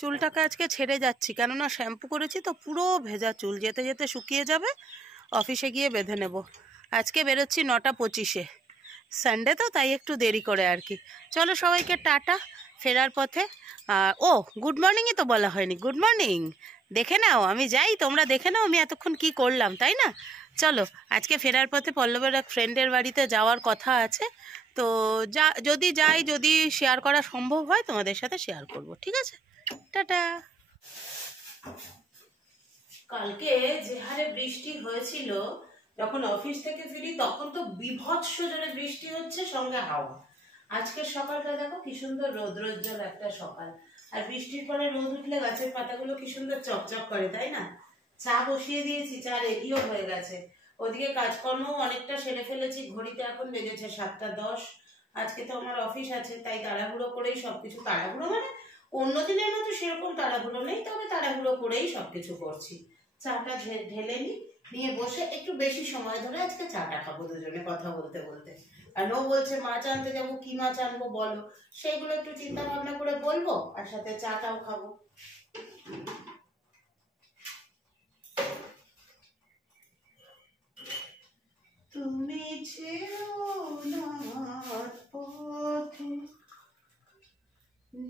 চুলটাকে আজকে ছেড়ে যাচ্ছি, কেননা শ্যাম্পু করেছি তো পুরো ভেজা চুল, যেতে যেতে শুকিয়ে যাবে, অফিসে গিয়ে বেঁধে নেব। আজকে বেরোচ্ছি 9:25-এ, সানডে তো তাই একটু দেরি করে আর কি। চলো সবাইকে টাটা, ফেরার পথে। ও গুড মর্নিংই তো বলা হয়নি, গুড মর্নিং। দেখে নাও আমি যাই, তোমরা দেখে নাও আমি এতক্ষণ কি করলাম, তাই না? চলো, আজকে ফেরার পথে পল্লবের এক ফ্রেন্ডের বাড়িতে যাওয়ার কথা আছে, তো যদি যাই, যদি শেয়ার করা সম্ভব হয় তোমাদের সাথে শেয়ার করব, ঠিক আছে? টাটা। কালকে যে হারে বৃষ্টি হয়েছিল, যখন অফিস থেকে ফিরি তখন তো বিভৎস জোরে বৃষ্টি হচ্ছে, সঙ্গে হাওয়া। আজকের সকালটা দেখো কি সুন্দর রৌদ্রোজ্জ্বল একটা সকাল, আর বৃষ্টির পরে রোদ উঠলে গাছের পাতাগুলো কি সুন্দর চকচক করে, তাই না? চা বসিয়ে দিয়েছি, চা রেডিও হয়ে গেছে। ওদিকে কাজকর্ম অনেকটা সেরে ফেলেছি, ঘড়িতে এখন বেজেছে 7:10। আজকে তো আমার অফিস আছে, তাই তাড়াহুড়ো করেই সবকিছু, তাড়াহুড়ো মানে অন্য দিনের মতো সেরকম তাড়াহুড়ো নেই, তবে তাড়াহুড়ো করেই সবকিছু করছি। চাটা ঢেলে নিয়ে বসে একটু বেশি সময় ধরে আজকে চাটা খাবো দুজনে কথা বলতে বলতে। আর ও বলছে মাছ আনতে যাবো, কি মাছ আনবো বলো, সেইগুলো একটু চিন্তা ভাবনা করে বলবো, আর সাথে চাটাও খাবো। তুমি ছেড়ো না পথে,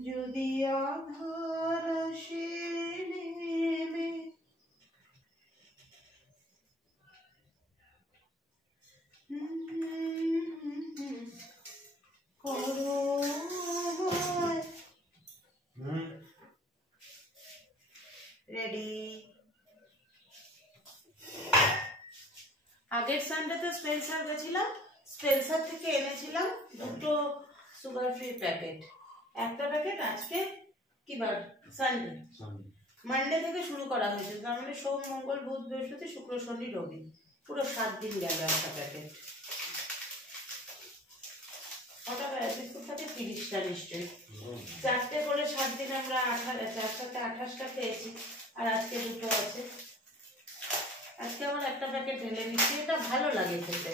যদি আধার আসে নেমে, রেডি। আগের সানডেতে স্পেন্সার গেছিলাম, স্পেন্সার থেকে এনেছিলাম 2টো সুগার ফ্রি প্যাকেট। একটা প্যাকেট আজকে কি বার? সানডে, মানডে থেকে শুরু করা হয়েছে, তার মানে সোম মঙ্গল বুধ বৃহস্পতি শুক্র শনি রবি, পুরো 7 দিন গেল একটা প্যাকেট। কটা বিস্কুট থাকে? 30টা নিশ্চয়ই। 4টে করে 7 দিন আমরা 28টা খেয়েছি, আর আজকে 2টো আছে। আজকে আমার একটা প্যাকেট ঢেলে নিচ্ছি, এটা ভালো লাগে খেতে।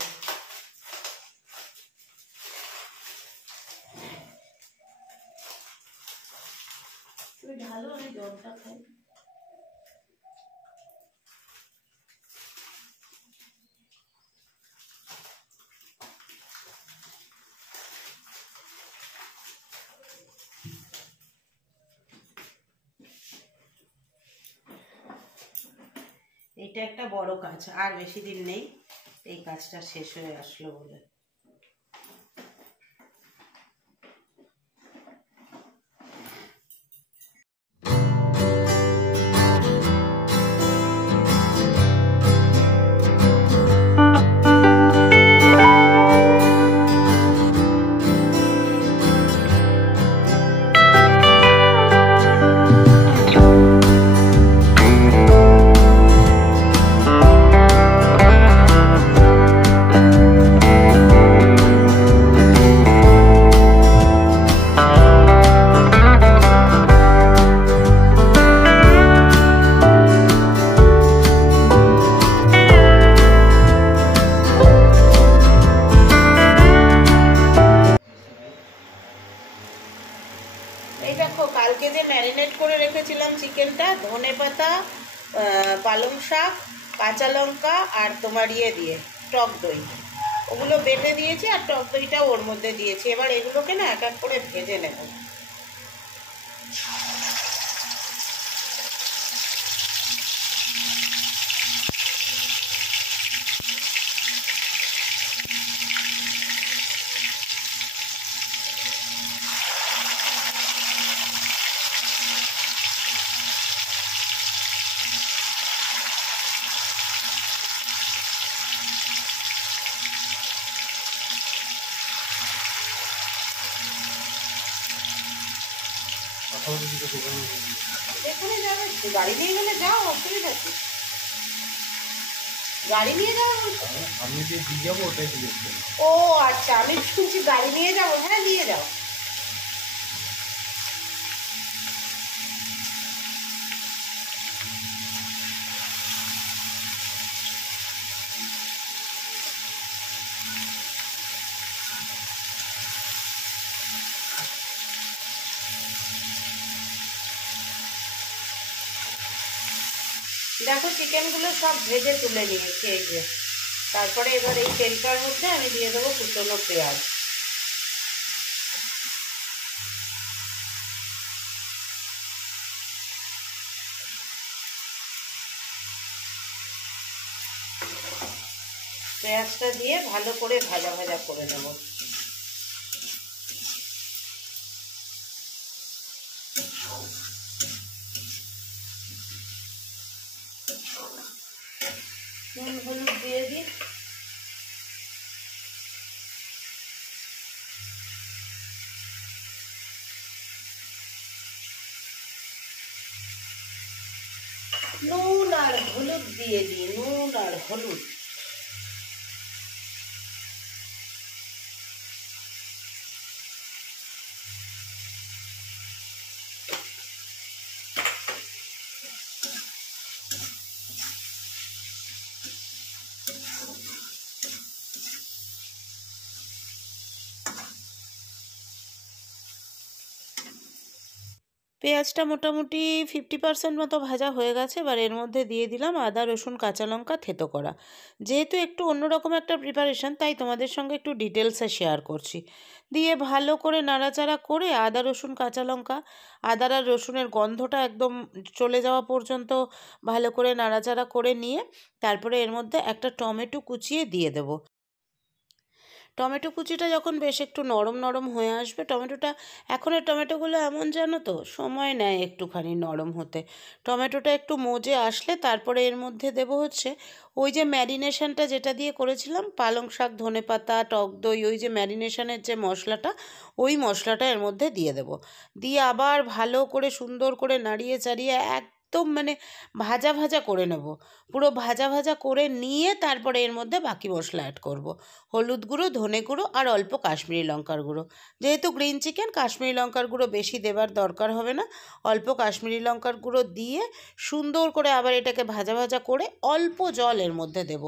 তুমি ঢালো, আমি জলটা খাই। এটা একটা বড় কাজ, আর বেশি দিন নেই, এই কাজটা শেষ হয়ে আসলো বলে। এই দেখো, কালকে যে ম্যারিনেট করে রেখেছিলাম চিকেনটা, ধনেপাতা, পালং শাক, কাঁচা লঙ্কা আর তোমার দিয়ে টক দই, ওগুলো বেটে দিয়েছি, আর টক দইটাও ওর মধ্যে দিয়েছি। এবার এগুলোকে না এক এক করে ভেজে নেব। যেখানে যাবে গাড়ি নিয়ে গেলে যাও, অসুবিধা কি? গাড়ি নিয়ে যাবো? আমি যে দিয়ে যাবো ওটাই দিয়ে। ও আচ্ছা, আমি শুনছি গাড়ি নিয়ে যাবো। হ্যাঁ, নিয়ে যাও। দেখো চিকেনগুলো সব ভেজে তুলে নিয়েছি এই যে। তারপরে এবার এই তেলটার মধ্যে আমি দিয়ে দেবো কুচনো পেঁয়াজ। পেঁয়াজটা দিয়ে ভালো করে ভাজা ভাজা করে নেব। নুন হলুদ দিয়ে দিই। নুন আর হলুদ দিয়ে দিই, নুন আর হলুদ। পেঁয়াজটা মোটামুটি 50% মতো ভাজা হয়ে গেছে। এবার এর মধ্যে দিয়ে দিলাম আদা রসুন কাঁচা লঙ্কা থেতো করা। যেহেতু একটু অন্যরকম একটা প্রিপারেশন, তাই তোমাদের সঙ্গে একটু ডিটেলসে শেয়ার করছি। দিয়ে ভালো করে নাড়াচাড়া করে আদা রসুন কাঁচা লঙ্কা, আদা আর রসুনের গন্ধটা একদম চলে যাওয়া পর্যন্ত ভালো করে নাড়াচাড়া করে নিয়ে তারপরে এর মধ্যে একটা টমেটো কুচিয়ে দিয়ে দেবো। টমেটো কুচিটা যখন বেশ একটু নরম নরম হয়ে আসবে, টমেটোটা এখনের টমেটোগুলো এমন জানো তো সময় নেয় একটুখানি নরম হতে। টমেটোটা একটু মজে আসলে তারপরে এর মধ্যে দেবো হচ্ছে ওই যে ম্যারিনেশনটা যেটা দিয়ে করেছিলাম, পালং শাক ধনেপাতা টক দই, ওই যে ম্যারিনেশনের যে মশলাটা, ওই মশলাটা এর মধ্যে দিয়ে দেবো। দিয়ে আবার ভালো করে সুন্দর করে নাড়িয়ে চাড়িয়ে একদম মানে ভাজা ভাজা করে নেব। পুরো ভাজা ভাজা করে নিয়ে তারপরে এর মধ্যে বাকি মশলা অ্যাড করব। হলুদ গুঁড়ো, ধনে গুঁড়ো আর অল্প কাশ্মীরি লঙ্কার গুঁড়ো। যেহেতু গ্রিন চিকেন, কাশ্মীরি লঙ্কার গুঁড়ো বেশি দেবার দরকার হবে না। অল্প কাশ্মীরি লঙ্কার গুঁড়ো দিয়ে সুন্দর করে আবার এটাকে ভাজা ভাজা করে অল্প জল এর মধ্যে দেব।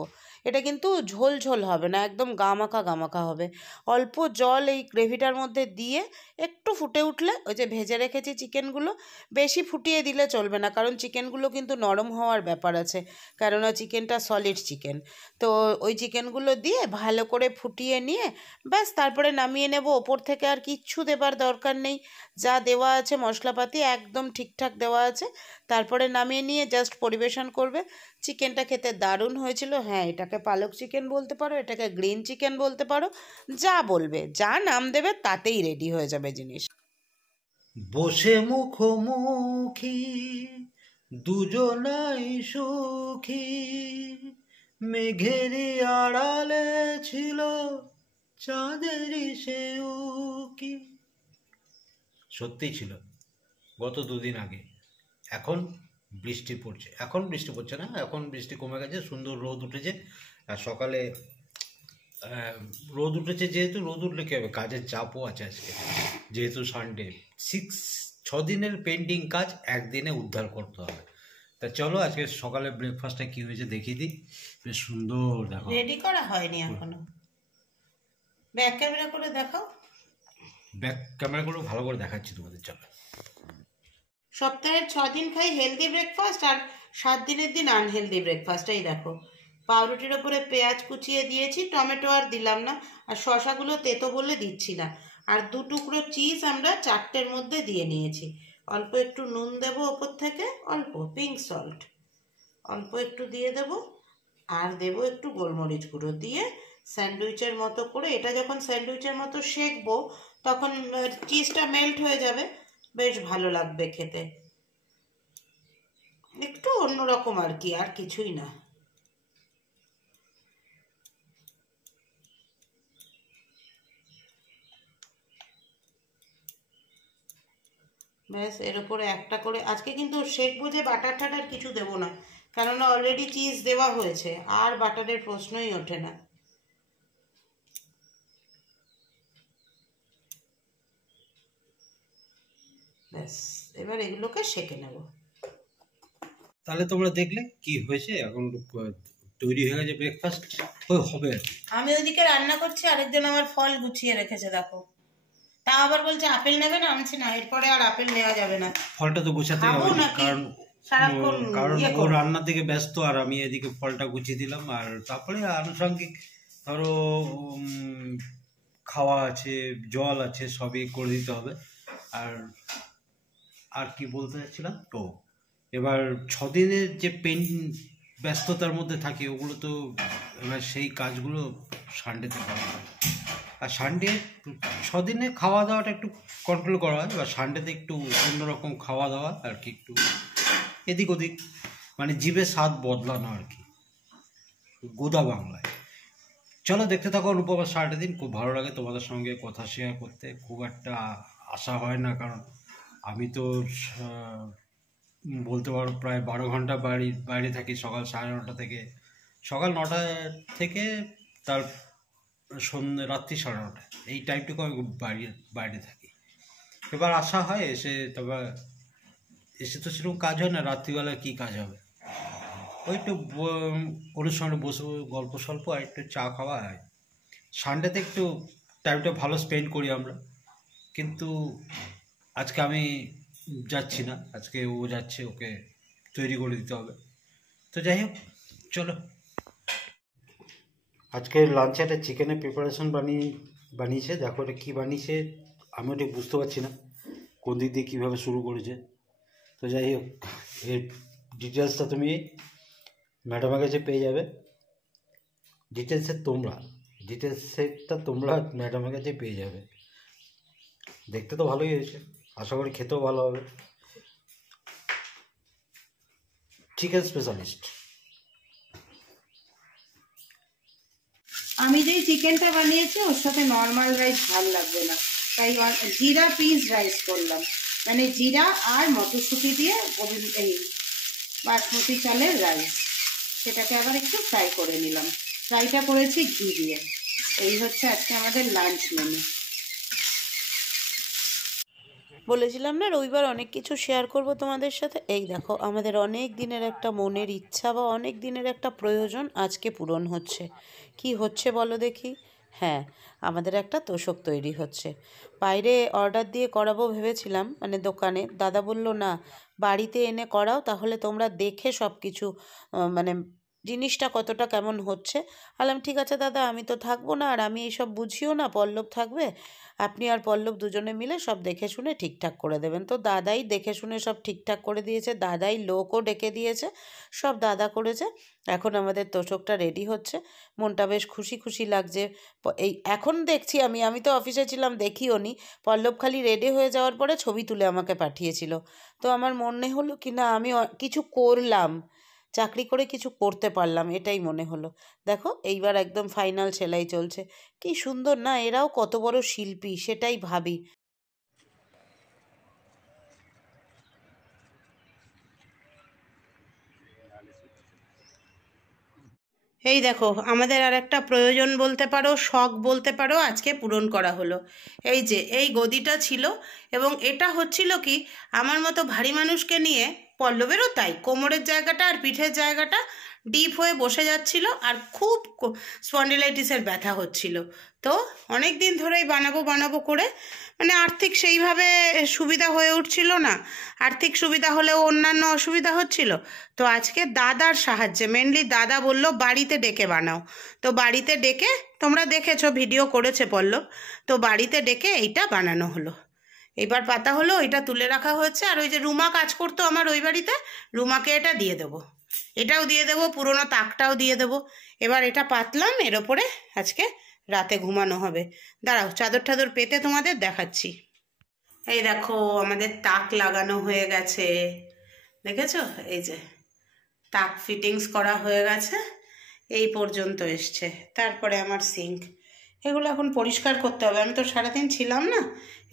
এটা কিন্তু ঝোল ঝোল হবে না, একদম গামাখা গামাখা হবে। অল্প জল এই গ্রেভিটার মধ্যে দিয়ে একটু ফুটে উঠলে ওই যে ভেজে রেখেছি চিকেনগুলো, বেশি ফুটিয়ে দিলে চলবে না, কারণ চিকেনগুলো কিন্তু নরম হওয়ার ব্যাপার আছে, কেননা চিকেনটা সলিড চিকেন। তো ওই চিকেনগুলো দিয়ে ভালো করে ফুটিয়ে নিয়ে ব্যাস তারপরে নামিয়ে নেব। ওপর থেকে আর কিচ্ছু দেবার দরকার নেই, যা দেওয়া আছে মশলাপাতি একদম ঠিকঠাক দেওয়া আছে। তারপরে নামিয়ে নিয়ে জাস্ট পরিবেশন করবে। চিকেনটা খেতে দারুণ হয়েছিল। হ্যাঁ, এটাকে পালক চিকেন বলতে পারো, এটাকে গ্রিন চিকেন বলতে পারো, যা বলবে, যা নাম দেবে তাতেই রেডি হয়ে যাবে জিনিস। বসে মুখোমুখি দুজনাই সুখী, মেঘের আড়ালে ছিল চাঁদেরই সে উকি। সত্যি ছিল গত দুদিন আগে। এখন বৃষ্টি পড়ছে, এখন বৃষ্টি পড়ছে না, এখন বৃষ্টি কমে গেছে, সুন্দর রোদ উঠেছে। আর সকালে রোদ উঠেছে, যেহেতু রোদ উঠলে কী হবে, কাজের চাপও আছে আজকে, যেহেতু সানডে। 6 দিনের পেন্ডিং কাজ একদিনে উদ্ধার করতে হবে। তা চলো আজকে সকালে ব্রেকফাস্টটা কি হয়েছে দেখিয়ে দিই। বেশ সুন্দর, দেখো রেডি করা হয়নি এখনো। ব্যাক ক্যামেরা করে দেখাও। ব্যাক ক্যামেরা করে ভালো করে দেখাচ্ছি তোমাদের। চলো, সপ্তাহের 6 দিন খাই হেলদি ব্রেকফাস্ট, আর 7 দিনের দিন আনহেলদি ব্রেকফাস্ট। এই দেখো, পাউরুটির ওপরে পেঁয়াজ কুচিয়ে দিয়েছি, টমেটো আর দিলাম না, আর শশাগুলো তেতো বলে দিচ্ছি না। আর 2 টুকরো চিজ আমরা 4টের মধ্যে দিয়ে নিয়েছি। অল্প একটু নুন দেব ওপর থেকে, অল্প পিঙ্ক সল্ট অল্প একটু দিয়ে দেব, আর দেব একটু গোলমরিচ গুঁড়ো দিয়ে স্যান্ডউইচের মতো করে। এটা যখন স্যান্ডউইচের মতো সেঁকবো তখন চিজটা মেল্ট হয়ে যাবে, বেশ ভালো লাগবে খেতে। একটু অন্যরকম আর কি, আর কিছুই না। ব্যাস এর উপরে একটা করে আজকে কিন্তু সেঁকবো, যে বাটার টাটার কিছু দেবো না, কেননা অলরেডি চিজ দেওয়া হয়েছে, আর বাটারের প্রশ্নই ওঠে না। ব্যাস এবার এগুলোকে সেঁকে নেব। তাহলে তোমরা দেখলে কি হয়েছে, এখন তৈরি হয়ে গেছে ব্রেকফাস্ট। হবে, আমি ওইদিকে রান্না করছি, আরেকজন আমার ফল গুছিয়ে রেখেছে দেখো। তা আবার বলছে আপেল নেবে না, আনছি না, এরপরে আর আপেল নেওয়া যাবে না। ফলটা তো গোছাতে হবে, কারণ সারাক্ষণ কারণ ইয়ে ও করো। রান্নার দিকে ব্যস্ত আর আমি এদিকে ফলটা গুছিয়ে দিলাম। আর তারপরে আনুষঙ্গিক ধরো খাওয়া আছে, জল আছে, সবই করে দিতে হবে। আর আর কি বলতে চাচ্ছিলাম, তো এবার 6 দিনের যে ব্যস্ততার মধ্যে থাকি, ওগুলো তো এবার সেই কাজগুলো সানডেতে করা হয়। আর সানডে 6 দিনে খাওয়া দাওয়াটা একটু কন্ট্রোল করা হয়, এবার সানডেতে একটু অন্যরকম খাওয়া দাওয়া আর কি, একটু এদিক ওদিক, মানে জিভে স্বাদ বদলানো আর কি, গোদা বাংলায়। চলো দেখতে থাকো অনুপমা 6টা দিন। খুব ভালো লাগে তোমাদের সঙ্গে কথা শেয়ার করতে, খুব একটা আশা হয় না, কারণ আমি তো বলতে পারো প্রায় 12 ঘন্টা বাইরে থাকি, সকাল 9:30 থেকে, সকাল 9টা থেকে তার রাত্রি 9:30, এই টাইমটুকু আমি বাইরে থাকি। এবার আসা হয়, এসে তো সেরকম কাজ হয় না, রাত্রিবেলা কি কাজ হবে, ওই একটু অনুষ্ঠানে বসে গল্প স্বল্প আর একটু চা খাওয়া হয়। সানডেতে একটু টাইমটা ভালো স্পেন্ড করি আমরা, কিন্তু আজকে আমি যাচ্ছি না, আজকে ও যাচ্ছে, ওকে তৈরি করে দিতে হবে। তো যাই হোক, চলো। আজকে লাঞ্চে একটা চিকেনের প্রিপারেশন বানিয়েছে। দেখো এটা কী বানিয়েছে, আমি ওটা বুঝতে পারছি না কোন দিক দিয়ে কীভাবে শুরু করেছে। তো যাই হোক, এর ডিটেলসটা তুমি ম্যাডামের কাছে পেয়ে যাবে। ডিটেলসটা তোমরা ম্যাডামের কাছে পেয়ে যাবে। দেখতে তো ভালোই হয়েছে, আশা করি খেতেও ভালো হবে। Chicken specialist. আমি যেই চিকেনটা বানিয়েছি ওর সাথে নর্মাল রাইস ভালো লাগবে না, তাই জিরা পিস রাইস করলাম, মানে জিরা আর মটরশুঁটি দিয়ে এই বাসমতি চালের রাইস, সেটাকে আবার একটু ফ্রাই করে নিলাম। ফ্রাইটা করেছি ঘি দিয়ে। এই হচ্ছে আজকে আমাদের লাঞ্চ মেনু। বলেছিলাম না রবিবার অনেক কিছু শেয়ার করব তোমাদের সাথে। এই দেখো, আমাদের অনেক দিনের একটা মনের ইচ্ছা বা অনেক দিনের একটা প্রয়োজন আজকে পূরণ হচ্ছে। কি হচ্ছে বলো দেখি? হ্যাঁ, আমাদের একটা তোশক তৈরি হচ্ছে। বাইরে অর্ডার দিয়ে করাবো ভেবেছিলাম, মানে দোকানে। দাদা বলল না, বাড়িতে এনে করাও, তাহলে তোমরা দেখে সব কিছু মানে জিনিসটা কতটা কেমন হচ্ছে। বললাম ঠিক আছে দাদা, আমি তো থাকবো না, আর আমি এইসব বুঝিও না, পল্লব থাকবে, আপনি আর পল্লব দুজনে মিলে সব দেখে শুনে ঠিকঠাক করে দেবেন। তো দাদাই দেখে শুনে সব ঠিকঠাক করে দিয়েছে, দাদাই লোকও ডেকে দিয়েছে, সব দাদা করেছে। এখন আমাদের তোশকটা রেডি হচ্ছে, মনটা বেশ খুশি খুশি লাগছে। এই এখন দেখছি আমি তো অফিসে ছিলাম, দেখিও নি। পল্লব খালি রেডি হয়ে যাওয়ার পরে ছবি তুলে আমাকে পাঠিয়েছিল। তো আমার মনে হলো কি না, আমি কিছু করলাম, চাকরি করে কিছু করতে পারলাম, এটাই মনে হলো। দেখো এইবার একদম ফাইনাল সেলাই চলছে। কি সুন্দর না, এরাও কত বড় শিল্পী, সেটাই ভাবি। এই দেখো, আমাদের আর একটা প্রয়োজন বলতে পারো, শখ বলতে পারো, আজকে পূরণ করা হলো। এই যে এই গদিটা ছিল, এবং এটা হচ্ছিল কি, আমার মতো ভারী মানুষকে নিয়ে, পল্লবেরও তাই, কোমরের জায়গাটা আর পিঠের জায়গাটা ডিপ হয়ে বসে যাচ্ছিল, আর খুব স্পন্ডিলাইটিসের ব্যথা হচ্ছিল। তো অনেক দিন ধরেই বানাবো বানাবো করে, মানে আর্থিক সেইভাবে সুবিধা হয়ে উঠছিল না। আর্থিক সুবিধা হলেও অন্যান্য অসুবিধা হচ্ছিল। তো আজকে দাদার সাহায্যে, মেনলি দাদা বলল বাড়িতে ডেকে বানাও। তো বাড়িতে ডেকে, তোমরা দেখেছো, ভিডিও করেছে পল্লব, তো বাড়িতে ডেকে এইটা বানানো হলো। এইবার পাতা হলো, এটা তুলে রাখা হয়েছে। আর ওই যে রুমা কাজ করতো আমার ওই বাড়িতে, রুমাকে এটা দিয়ে দেবো, এটাও দিয়ে দেবো, পুরোনো তাকটাও দিয়ে দেবো। এবার এটা পাতলাম, এর ওপরে আজকে রাতে ঘুমানো হবে। দাঁড়াও, চাদর টাদর পেতে তোমাদের দেখাচ্ছি। এই দেখো, আমাদের তাক লাগানো হয়ে গেছে, দেখেছো? এই যে তাক ফিটিংস করা হয়ে গেছে, এই পর্যন্ত এসছে। তারপরে আমার সিঙ্ক, এগুলো এখন পরিষ্কার করতে হবে, আমি তো সারাদিন ছিলাম না,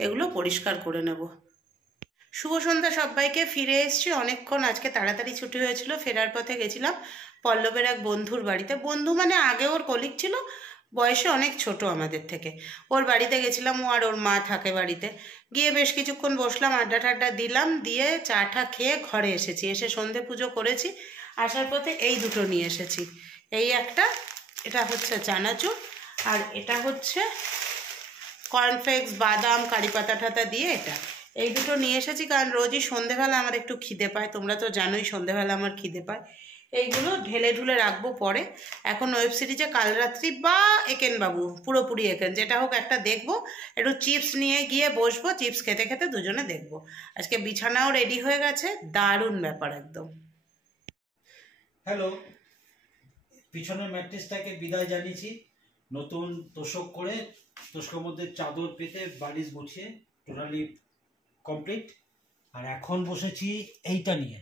এগুলো পরিষ্কার করে নেব। শুভ সন্ধ্যা সবাইকে। ফিরে এসছি অনেকক্ষণ, আজকে তাড়াতাড়ি ছুটি হয়েছিল। ফেরার পথে গেছিলাম পল্লবের এক বন্ধুর বাড়িতে। বন্ধু মানে আগে ওর কলিগ ছিল, বয়সে অনেক ছোট আমাদের থেকে। ওর বাড়িতে গেছিলাম, ও আর ওর মা থাকে বাড়িতে। গিয়ে বেশ কিছুক্ষণ বসলাম, আড্ডা টাড্ডা দিলাম, দিয়ে চা টা খেয়ে ঘরে এসেছি। এসে সন্ধে পুজো করেছি, আসার পথে এই দুটো নিয়ে এসেছি। এই একটা, এটা হচ্ছে চানাচুর, আর এটা হচ্ছে কর্নফ্লেক্স, বাদাম, কারি পাতা টাতা দিয়ে এটা। এই দুটো নিয়ে এসেছি কারণ রোজই সন্ধেবেলা আমার একটু খিদে পায়, তোমরা তো জানোই সন্ধেবেলা আমার খিদে পায়। এইগুলো ঢেলে ঢুলে রাখবো পরে। এখন ওয়েব সিরিজে কাল রাত্রি বা একেন বাবু, পুরোপুরি একেন, যেটা হোক একটা দেখবো। একটু চিপস নিয়ে গিয়ে বসবো, চিপস খেতে খেতে দুজনে দেখবো। আজকে বিছানাও রেডি হয়ে গেছে, দারুণ ব্যাপার একদম। হ্যালো, পিছনের ম্যাট্রেসটাকে বিদায় জানিয়েছি, নতুন তোষক করে তোষকের মধ্যে চাদর পেতে বালিশ গুছিয়ে টোটালি কমপ্লিট। আর এখন বসেছি এইটা নিয়ে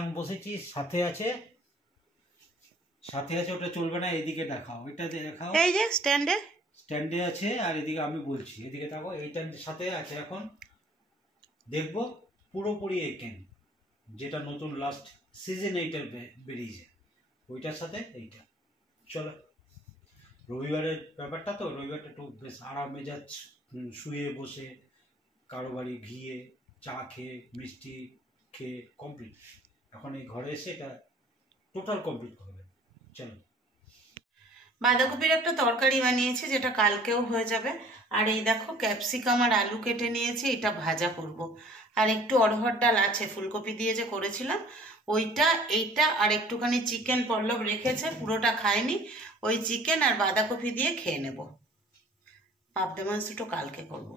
আমি বসেছি। সাথে আছে ওটা চলবে না, এদিকে দেখাও, এটা দেখাও, এই যে স্ট্যান্ডে আছে। আর এদিকে আমি বলছি, এদিকে দেখো, এইটার সাথে আছে। এখন দেখবো পুরোপুরি একেন, যেটা নতুন লাস্ট সিজন 8 বেরিয়েছে, ওইটার সাথে এইটা। চলো, রবিবারের ব্যাপারটা তো, রবিবারটা একটু বেশ আরাম মেজাজ, শুয়ে বসে কারো বাড়ি ঘিয়ে চা খেয়ে মিষ্টি খেয়ে কমপ্লিট। এখন এই ঘরে এসে এটা টোটাল কমপ্লিট হবে। চলো, বাঁধাকপির একটা তরকারি বানিয়েছি যেটা কালকেও হয়ে যাবে। আর এই দেখো ক্যাপসিকাম আর আলু কেটে নিয়েছি, এটা ভাজা করব। আর একটু অড়হর ডাল আছে ফুলকপি দিয়ে যে করেছিলাম ওইটা, এইটা আর একটুখানি চিকেন পল্লব রেখেছে, পুরোটা খায়নি, ওই চিকেন আর বাঁধাকপি দিয়ে খেয়ে নেব। পাবদা মাছ দুটো কালকে করব।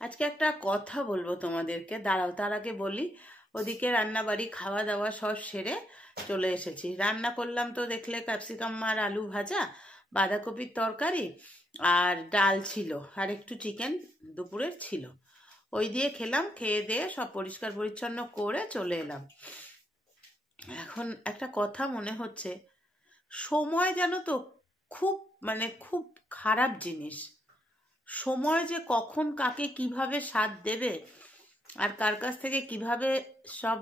আজকে একটা কথা বলবো তোমাদেরকে, দাঁড়াও তার আগে বলি, ওদিকে রান্না বাড়ি খাওয়া দাওয়া সব সেরে চলে এসেছি। রান্না করলাম তো দেখলে, ক্যাপসিকাম আর আলু ভাজা, বাঁধাকপির তরকারি আর ডাল ছিল, আর একটু চিকেন দুপুরের ছিল, ওই দিয়ে খেলাম। খেয়ে দিয়ে সব পরিষ্কার পরিচ্ছন্ন করে চলে এলাম। এখন একটা কথা মনে হচ্ছে, সময় জানো তো খুব খুব খারাপ জিনিস। সময় যে কখন কাকে কিভাবে সাথ দেবে আর কার কাছ থেকে কিভাবে সব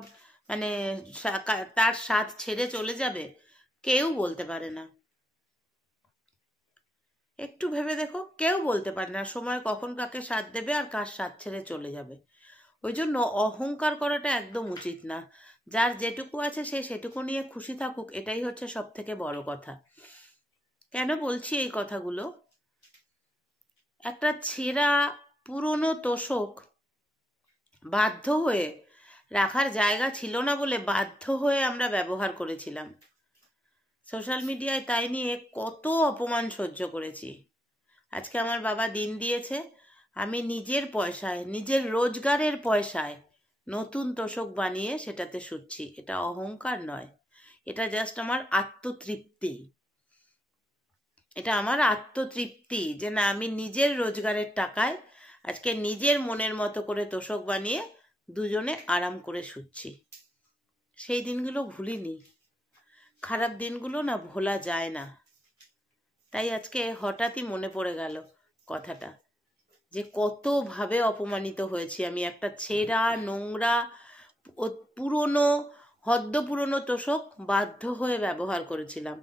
তার সাথ ছেড়ে চলে যাবে কেউ বলতে পারে না। একটু ভেবে দেখো, কেউ বলতে পারে না সময় কখন কাকে সাথ দেবে আর কার সাথ ছেড়ে চলে যাবে। ওই জন্য অহংকার করাটা একদম উচিত না। যার যেটুকু আছে সে সেটুকু নিয়ে খুশি থাকুক, এটাই হচ্ছে সব থেকে বড় কথা। কেন বলছি এই কথাগুলো? একটা ছেঁড়া পুরনো তোষক বাধ্য হয়ে রাখার জায়গা ছিল না বলে বাধ্য হয়ে আমরা ব্যবহার করেছিলাম। সোশ্যাল মিডিয়ায় তাই নিয়ে কত অপমান সহ্য করেছি। আজকে আমার বাবা দিন দিয়েছে, আমি নিজের পয়সায়, নিজের রোজগারের পয়সায় নতুন তোষক বানিয়ে সেটাতে শুচ্ছি। এটা অহংকার নয়, এটা জাস্ট আমার আত্মতৃপ্তি। এটা আমার আত্মতৃপ্তি যে না, আমি নিজের রোজগারের টাকায় আজকে নিজের মনের মতো করে তোষক বানিয়ে দুজনে আরাম করে শুচ্ছি। সেই দিনগুলো ভুলিনি, খারাপ দিনগুলো না ভোলা যায় না। তাই আজকে হঠাৎই মনে পড়ে গেল কথাটা, যে কতভাবে অপমানিত হয়েছি আমি। একটা ছেঁড়া নোংরা পুরনো পুরনো তোষক বাধ্য হয়ে ব্যবহার করেছিলাম,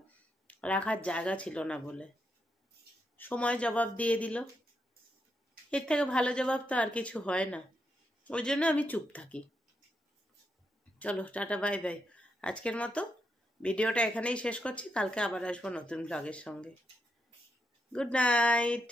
রাখার জায়গা ছিল না বলে। সময় জবাব দিয়ে দিল, এর থেকে ভালো জবাব তো আর কিছু হয় না। ওই জন্য আমি চুপ থাকি। চলো, টাটা বাই বাই। আজকের মতো ভিডিওটা এখানেই শেষ করছি, কালকে আবার আসবো নতুন ব্লগের সঙ্গে। Good night.